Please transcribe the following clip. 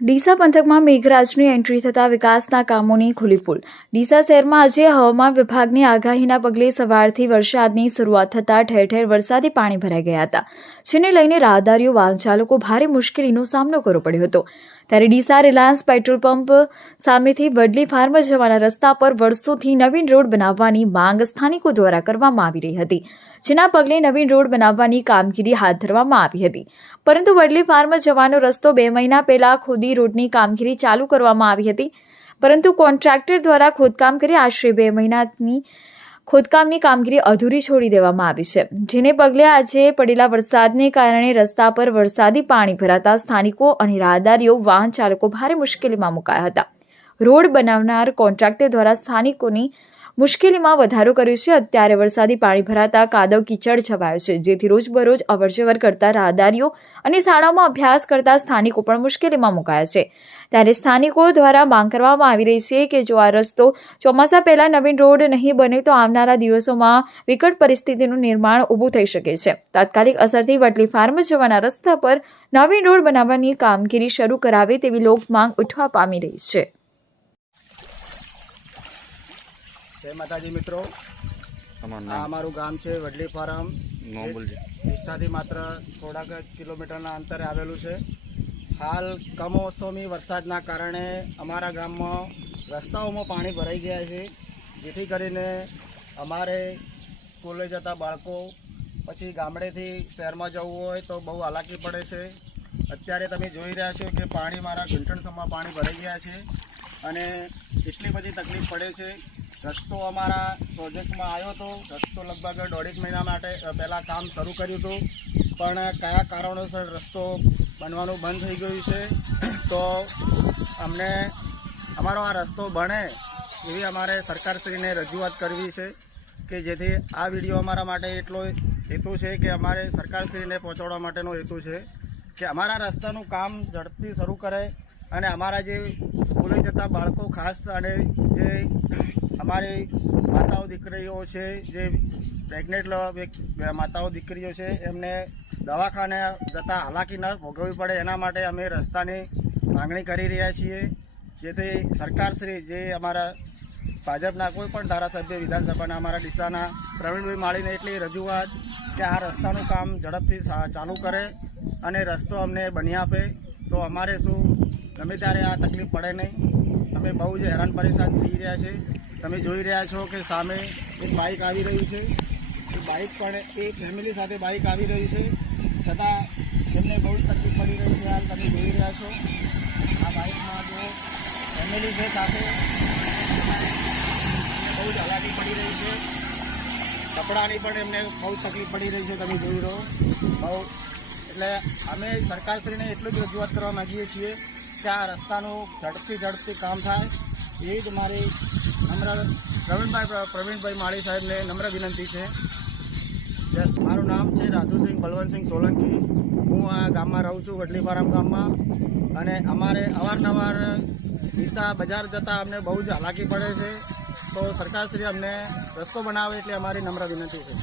ડીસા પંથકમાં મેઘરાજની એન્ટ્રી થતાં વિકાસના કામોની ખુલ્લી પોલ। ડીસા શહેરમાં આજે હવામાન વિભાગની આગાહીના પગલે સવારથી વરસાદની શરૂઆત થતાં ઠેર ઠેર વરસાદી પાણી ભરાઈ ગયા હતા, જેને લઈને રાહદારીઓ વાહન ચાલકો ભારે મુશ્કેલીનો સામનો કરવો પડ્યો હતો। ત્યારે ડીસા રિલાયન્સ પેટ્રોલ પંપ સામેથી વડલી ફાર્મ જવાના રસ્તા પર વર્ષોથી નવીન રોડ બનાવવાની માંગ સ્થાનિકો દ્વારા કરવામાં આવી રહી હતી, જેના પગલે નવીન રોડ બનાવવાની કામગીરી હાથ ધરવામાં આવી હતી, પરંતુ વડલી ફાર્મ જવાનો રસ્તો 2 મહિના પહેલા ખોદી રોડની કામગીરી ચાલુ કરવામાં આવી હતી, પરંતુ કોન્ટ્રાક્ટર દ્વારા ખોદકામ કરી આશરે 2 મહિનાની ખોદકામની કામગીરી અધૂરી છોડી દેવામાં આવી છે, જેને પગલે આજે પડેલા વરસાદને કારણે રસ્તા પર વરસાદી પાણી ભરાતા સ્થાનિકો અને રાહદારીઓ વાહન ચાલકો ભારે મુશ્કેલીમાં મુકાયા હતા। રોડ બનાવનાર કોન્ટ્રાક્ટર દ્વારા સ્થાનિકોની મુશ્કેલીમાં વધારો કર્યો છે। અત્યારે વરસાદી પાણી ભરાતા કાદવ કીચડ છવાયો છે, જેથી રોજબરોજ અવરજવર કરતા રાહદારીઓ અને શાળાઓમાં અભ્યાસ કરતા સ્થાનિકો પણ મુશ્કેલીમાં મુકાયા છે। ત્યારે સ્થાનિકો દ્વારા માંગ કરવામાં આવી રહી છે કે જો આ રસ્તો ચોમાસા પહેલા નવીન રોડ નહીં બને તો આવનારા દિવસોમાં વિકટ પરિસ્થિતિનું નિર્માણ ઊભું થઈ શકે છે। તાત્કાલિક અસરથી વડલી ફાર્મ જવાના રસ્તા પર નવીન રોડ બનાવવાની કામગીરી શરૂ કરાવે તેવી લોક માંગ ઉઠવા પામી રહી છે। જય માતાજી મિત્રો, આ અમારું ગામ છે વડલી ફાર્મ, ડીસાથી માત્ર થોડાક કિલોમીટરના અંતરે આવેલું છે। હાલ કમોસમી વરસાદના કારણે અમારા ગામમાં રસ્તાઓમાં પાણી ભરાઈ ગયા છે, જેથી કરીને અમારે સ્કૂલે જતા બાળકો પછી ગામડેથી શહેરમાં જવું હોય તો બહુ હાલાકી પડે છે। અત્યારે તમે જોઈ રહ્યા છો કે પાણી મારા ઘૂંટણસમાં પાણી ભરાઈ ગયા છે અને એટલી બધી તકલીફ પડે છે। રસ્તો અમારા પ્રોજેક્ટમાં આવ્યો હતો, રસ્તો લગભગ 1.5 મહિના માટે પહેલાં કામ શરૂ કર્યું હતું, પણ કયા કારણોસર રસ્તો બનવાનું બંધ થઈ ગયું છે, તો અમને અમારો આ રસ્તો બને એવી અમારે સરકારશ્રીને રજૂઆત કરવી છે કે જેથી આ વિડીયો અમારા માટે એટલો હેતુ છે કે અમારે સરકારશ્રીને પહોંચાડવા માટેનો હેતુ છે કે અમારા રસ્તાનું કામ ઝડપથી શરૂ કરે અને અમારા જે સ્કૂલે જતા બાળકો ખાસ અને જે અમારી માતાઓ દીકરીઓ છે, જે પ્રેગ્નેન્ટ માતાઓ દીકરીઓ છે, એમને દવાખાને જતાં હાલાકી ન ભોગવવી પડે એના માટે અમે રસ્તાની માંગણી કરી રહ્યા છીએ, જેથી સરકારશ્રી જે અમારા ભાજપના કોઈ પણ ધારાસભ્ય વિધાનસભાના અમારા ડીસાના પ્રવીણભાઈ માળીને એટલી રજૂઆત કે આ રસ્તાનું કામ ઝડપથી ચાલુ કરે અને રસ્તો અમને બની આપે તો અમારે શું ગમે ત્યારે આ તકલીફ પડે નહીં। અમે બહુ જ હેરાન પરેશાન થઈ રહ્યા છે। તમે જોઈ રહ્યા છો કે સામે એક બાઇક આવી રહ્યું છે, એ બાઇક પણ એ ફેમિલી સાથે બાઇક આવી રહી છે, છતાં એમને બહુ જ તકલીફ પડી રહી છે। હાલ તમે જોઈ રહ્યા છો આ બાઇકમાં જો ફેમિલી છે સાથે બહુ જ હાલાકી પડી રહી છે, કપડાની પણ એમને બહુ તકલીફ પડી રહી છે, તમે જોઈ રહ્યો બહુ। એટલે અમે સરકારશ્રીને એટલું જ રજૂઆત કરવા માગીએ છીએ કે આ રસ્તાનું ઝડપથી કામ થાય એ જ મારી પ્રવીણભાઈ માળી સાહેબને નમ્ર વિનંતી છે। મારું નામ છે રાધુસિંહ બલવંતસિંહ સોલંકી, હું આ ગામમાં રહું છું, વડલી ફાર્મ ગામમાં, અને અમારે અવારનવાર ડીસા બજાર જતાં અમને બહુ જ હાલાકી પડે છે, તો સરકારશ્રી અમને રસ્તો બનાવે એટલે અમારી નમ્ર વિનંતી છે।